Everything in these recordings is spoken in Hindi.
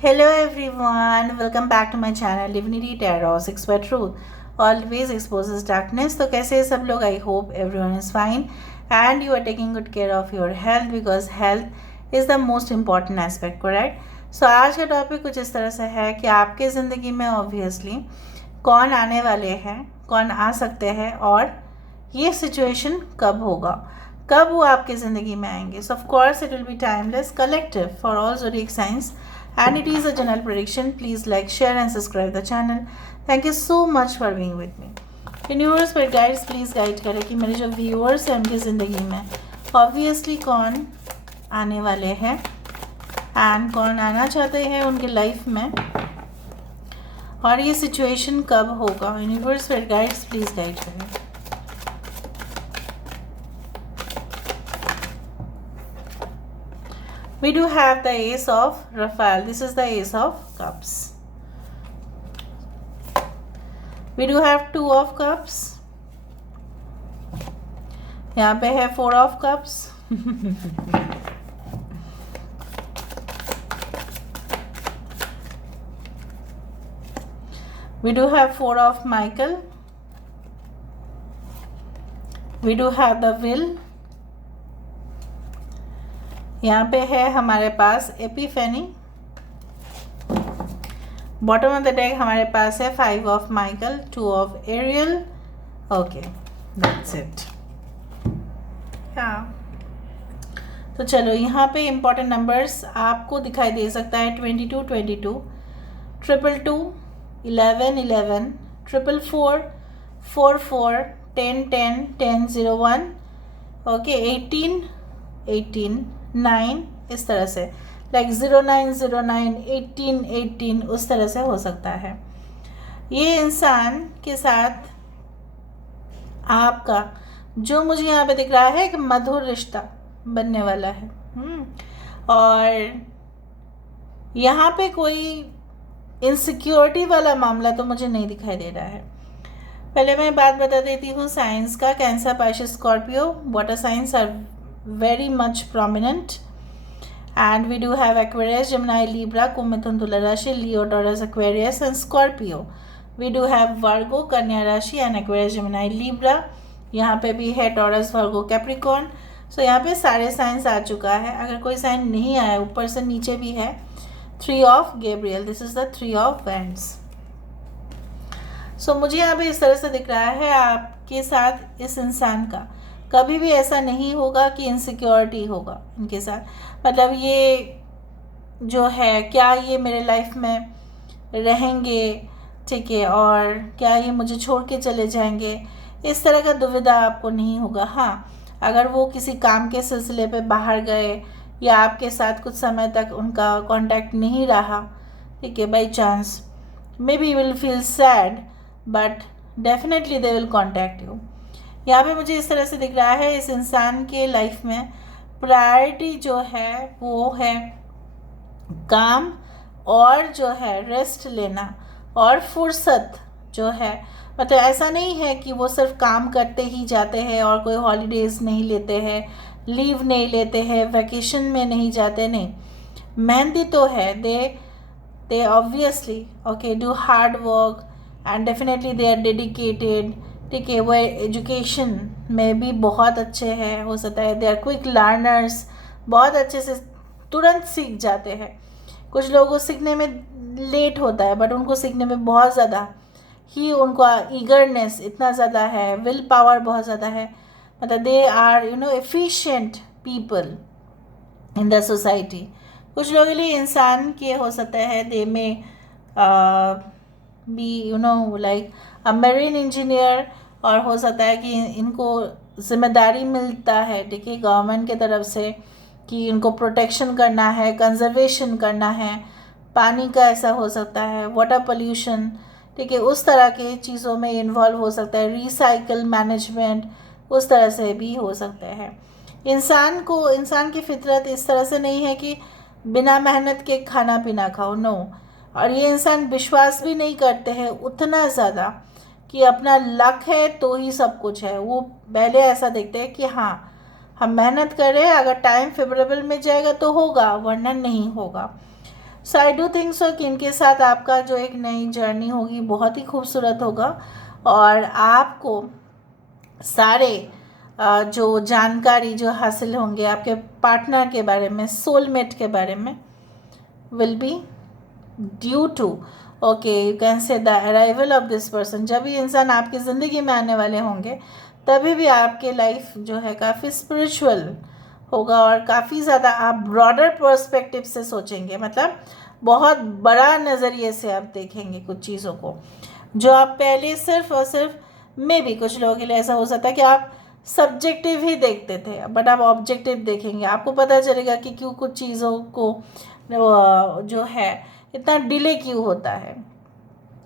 Hello everyone, welcome back to my channel Divinity Tarot 6 by Truth. Always exposes darkness. तो कैसे हैं सब लोग? I hope everyone is fine and you are taking good care of your health because health is the most important aspect, correct? So आज का टॉपिक कुछ इस तरह से है कि आपके ज़िंदगी में ऑब्वियसली कौन आने वाले हैं, कौन आ सकते हैं और ये सिचुएशन कब होगा, कब वो आपके ज़िंदगी में आएंगे. सो of course it will be timeless collective for all zodiac signs and it is a general prediction. Please like, share and subscribe the channel. Thank you so much for being with me. Universe पर गाइड्स प्लीज़ गाइड करें कि मेरे जो व्यूअर्स हैं उनकी ज़िंदगी में ऑब्वियसली कौन आने वाले हैं एंड कौन आना चाहते हैं उनके लाइफ में और ये सिचुएशन कब होगा. यूनिवर्स पर गाइड्स प्लीज़ गाइड करें. We do have the Ace of Raphael. This is the Ace of Cups. We do have Two of Cups. यहाँ पे है Four of Cups. We do have Four of Michael. We do have the Will. यहाँ पे है हमारे पास epiphany. Bottom of the deck हमारे पास है five of Michael, two of Ariel. Okay, that's it. हाँ, तो चलो यहाँ पे इम्पोर्टेंट नंबर्स आपको दिखाई दे सकता है 22 22, 222, 11 11, 444, 44, 10 10, 10 01. ओके, 18 18, 9 इस तरह से, लाइक 09 09, 18 18 उस तरह से हो सकता है. ये इंसान के साथ आपका जो मुझे यहाँ पे दिख रहा है कि मधुर रिश्ता बनने वाला है. और यहाँ पे कोई इनसिक्योरिटी वाला मामला तो मुझे नहीं दिखाई दे रहा है. पहले मैं बात बता देती हूँ साइंस का. Cancer, Pisces, Scorpio, water signs are very much prominent and we do have Aquarius, Gemini, Libra, Kumbh, Mithun, Tula Rashi, Leo, Taurus, Aquarius and Scorpio. We do have Virgo, Kanya Rashi and Aquarius, Gemini, Libra. यहाँ पे भी है Taurus, Virgo, Capricorn. So यहाँ पे सारे साइंस आ चुका है. अगर कोई साइन नहीं आया, ऊपर से नीचे भी है Three of Gabriel. This is the Three of Wands. So मुझे यहाँ पे इस तरह से दिख रहा है आपके साथ इस इंसान का कभी भी ऐसा नहीं होगा कि इनसिक्योरिटी होगा इनके साथ. मतलब ये जो है, क्या ये मेरे लाइफ में रहेंगे, ठीक है, और क्या ये मुझे छोड़ के चले जाएंगे, इस तरह का दुविधा आपको नहीं होगा. हाँ, अगर वो किसी काम के सिलसिले पे बाहर गए या आपके साथ कुछ समय तक उनका कांटेक्ट नहीं रहा, ठीक है, by chance, may be you will feel sad but definitely they will contact you. यहाँ पे मुझे इस तरह से दिख रहा है इस इंसान के लाइफ में प्रायोरिटी जो है वो है काम और जो है रेस्ट लेना और फुर्सत जो है. मतलब ऐसा नहीं है कि वो सिर्फ काम करते ही जाते हैं और कोई हॉलीडेज़ नहीं लेते हैं, लीव नहीं लेते हैं, वैकेशन में नहीं जाते. नहीं, मेहनती तो है. They obviously okay do hard work and definitely they are dedicated. ठीक है, वो एजुकेशन में भी बहुत अच्छे हैं, हो सकता है दे आर क्विक लर्नर्स, बहुत अच्छे से तुरंत सीख जाते हैं. कुछ लोगों को सीखने में लेट होता है बट उनको सीखने में बहुत ज़्यादा ही उनको ईगरनेस इतना ज़्यादा है, विल पावर बहुत ज़्यादा है. मतलब they are efficient people in the society. कुछ लोगों के लिए इंसान के हो सकता है दे में be like a marine engineer, और हो सकता है कि इनको जिम्मेदारी मिलता है, ठीक है, गवर्नमेंट की तरफ से कि इनको प्रोटेक्शन करना है, कंजर्वेशन करना है. पानी का ऐसा हो सकता है, वाटर पोल्यूशन, ठीक है, उस तरह के चीज़ों में इन्वॉल्व हो सकता है. रिसाइकल मैनेजमेंट उस तरह से भी हो सकता है. इंसान की फितरत इस तरह से नहीं है कि बिना मेहनत के खाना पीना खाओ, नो. और ये इंसान विश्वास भी नहीं करते हैं उतना ज़्यादा कि अपना लक है तो ही सब कुछ है. वो पहले ऐसा देखते हैं कि हाँ हम मेहनत कर रहे हैं, अगर टाइम फेवरेबल में जाएगा तो होगा वरना नहीं होगा. सो आई डू थिंक सो कि इनके साथ आपका जो एक नई जर्नी होगी बहुत ही खूबसूरत होगा, और आपको सारे जो जानकारी जो हासिल होंगे आपके पार्टनर के बारे में, सोलमेट के बारे में, will be due to okay you can say the arrival of this person. जब ये इंसान आपकी ज़िंदगी में आने वाले होंगे तभी भी आपके लाइफ जो है काफ़ी स्पिरिचुअल होगा, और काफ़ी ज़्यादा आप ब्रॉडर पर्सपेक्टिव से सोचेंगे, मतलब बहुत बड़ा नज़रिए से आप देखेंगे कुछ चीज़ों को, जो आप पहले सिर्फ और सिर्फ मे भी कुछ लोगों के लिए ऐसा हो सकता है कि आप सब्जेक्टिव ही देखते थे, बट आप ऑब्जेक्टिव देखेंगे। आपको पता चलेगा कि क्यों कुछ चीज़ों को जो है इतना डिले क्यों होता है,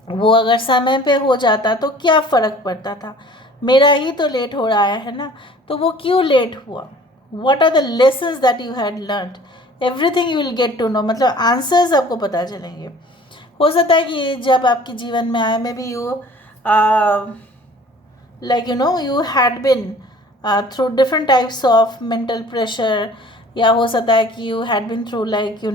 वो अगर समय पे हो जाता तो क्या फ़र्क पड़ता था, मेरा ही तो लेट हो रहा है ना, तो वो क्यों लेट हुआ, what are the lessons that you had learned, everything you will get to know, मतलब आंसर्स आपको पता चलेंगे। हो सकता है कि जब आपके जीवन में आए may be you like you had been through different types of mental pressure, या हो सकता है कि you had been through like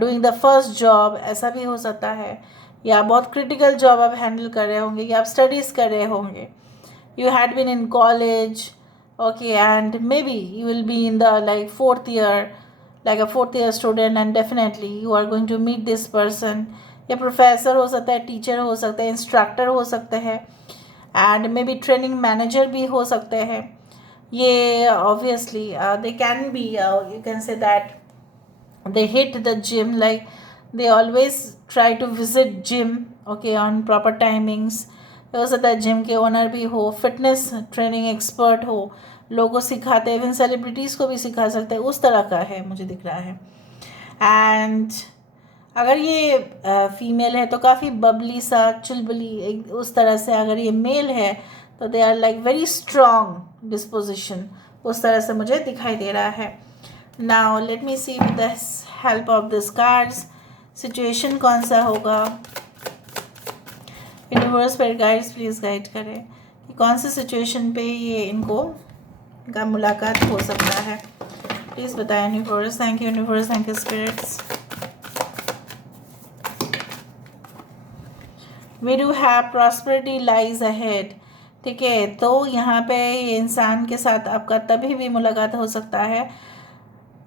doing the first job, ऐसा भी हो सकता है, या बहुत critical job आप handle कर रहे होंगे, या आप studies कर रहे होंगे, you had been in college, okay, and maybe you will be in the like fourth year, like a fourth year student, and definitely you are going to meet this person, या प्रोफेसर हो सकता है, टीचर हो सकता है, इंस्ट्रक्टर हो सकते हैं, and may be training manager भी हो सकते हैं। ये obviously they can be you can say that they hit the gym, like they always try to visit gym okay on proper timings। हो सकता है जिम के ओनर भी हो, फिटनेस ट्रेनिंग एक्सपर्ट हो, लोगों को सिखाते हैं, इवन सेलिब्रिटीज़ को भी सिखा सकते हैं, उस तरह का है मुझे दिख रहा है। एंड अगर ये फीमेल है तो काफ़ी बबली सा, चुलबुली उस तरह से, अगर ये मेल है तो they are like very strong disposition, उस तरह से मुझे दिखाई दे रहा है। Now let me see with the help of this cards situation कौन सा होगा। यूनिवर्स पर गाइड्स प्लीज़ गाइड करें कि कौन सी सिचुएशन पे ये इनका मुलाकात हो सकता है, प्लीज़ बताएं universe. Thank you universe, thank you spirits. We do have prosperity lies ahead, ठीक है, तो यहाँ पे ये इंसान के साथ आपका तभी भी मुलाकात हो सकता है,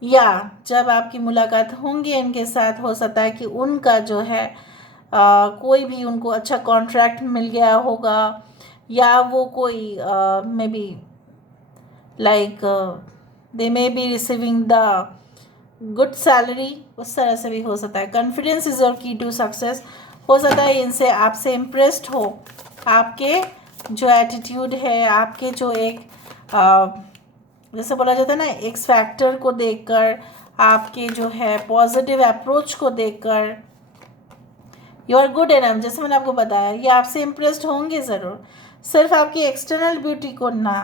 या जब आपकी मुलाकात होंगी इनके साथ, हो सकता है कि उनका जो है कोई भी उनको अच्छा कॉन्ट्रैक्ट मिल गया होगा, या वो कोई may be like they may be receiving the good salary, उस तरह से भी हो सकता है। कॉन्फिडेंस इज़ योर की टू सक्सेस, हो सकता है इनसे आपसे इम्प्रेस्ड हो, आपके जो एटीट्यूड है, आपके जो एक जैसे बोला जाता है ना एक्स फैक्टर को देखकर, आपके जो है पॉजिटिव अप्रोच को देखकर, यू आर गुड एनफ, जैसे मैंने आपको बताया, ये आपसे इम्प्रेस्ड होंगे ज़रूर, सिर्फ आपकी एक्सटर्नल ब्यूटी को ना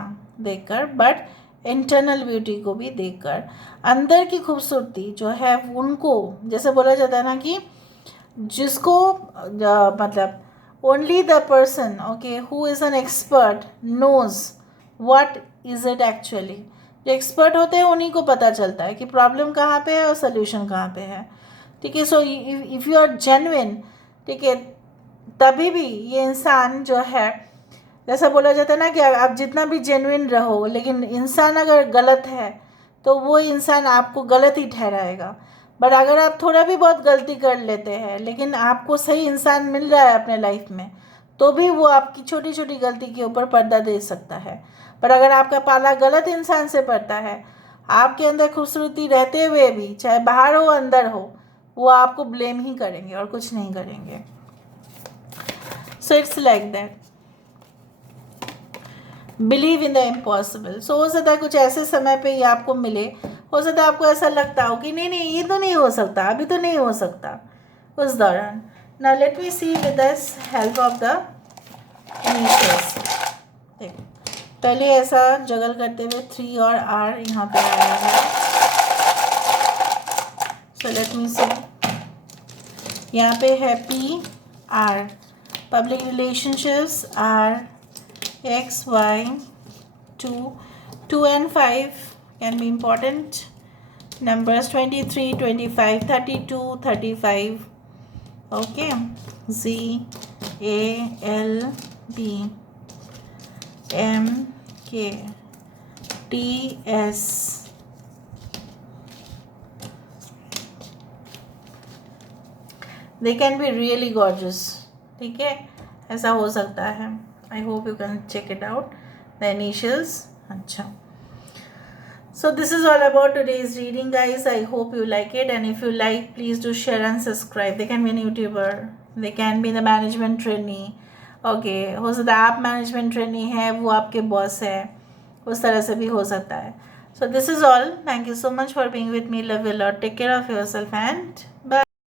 देखकर बट इंटरनल ब्यूटी को भी देखकर, अंदर की खूबसूरती जो है उनको, जैसे बोला जाता है ना कि जिसको मतलब only the person okay who is an expert knows what is it actually, जो एक्सपर्ट होते हैं उन्हीं को पता चलता है कि प्रॉब्लम कहाँ पे है और सोल्यूशन कहाँ पे है, ठीक है। So if you are genuine, ठीक है, तभी भी ये इंसान जो है, जैसा बोला जाता है ना कि आप जितना भी जेन्युइन रहो, लेकिन इंसान अगर गलत है तो वो इंसान आपको गलत ही ठहराएगा, बट अगर आप थोड़ा भी बहुत गलती कर लेते हैं लेकिन आपको सही इंसान मिल रहा है अपने लाइफ में, तो भी वो आपकी छोटी छोटी गलती के ऊपर पर्दा दे सकता है। पर अगर आपका पाला गलत इंसान से पड़ता है, आपके अंदर खूबसूरती रहते हुए भी, चाहे बाहर हो अंदर हो, वो आपको ब्लेम ही करेंगे और कुछ नहीं करेंगे। So it's like that, believe in the impossible. So हो सकता है कुछ ऐसे समय पे ये आपको मिले, हो सकता है आपको ऐसा लगता हो कि नहीं नहीं ये तो नहीं हो सकता, अभी तो नहीं हो सकता उस दौरान। Now let me see with this help of the universe. देखो पहले ऐसा जगल करते हुए 3 और R यहाँ पे आया है। सो लेट मी सी, यहाँ पे है PR, public relationships R, X, Y, 2 and 5 can be important, numbers 23, 25, 32, 35. Okay, Z A L B M K T S. They can be really gorgeous. ठीक है, ऐसा हो सकता है. I hope you can check it out. The initials. अच्छा. So this is all about today's reading, guys. I hope you like it, and if you like, please do share and subscribe. They can be a YouTuber, they can be the management trainee. Okay, हो सकता है आप मैनेजमेंट ट्रेनी है, वो आपके बॉस है, उस तरह से भी हो सकता है. So this is all. Thank you so much for being with me. Love you a lot. Take care of yourself and bye.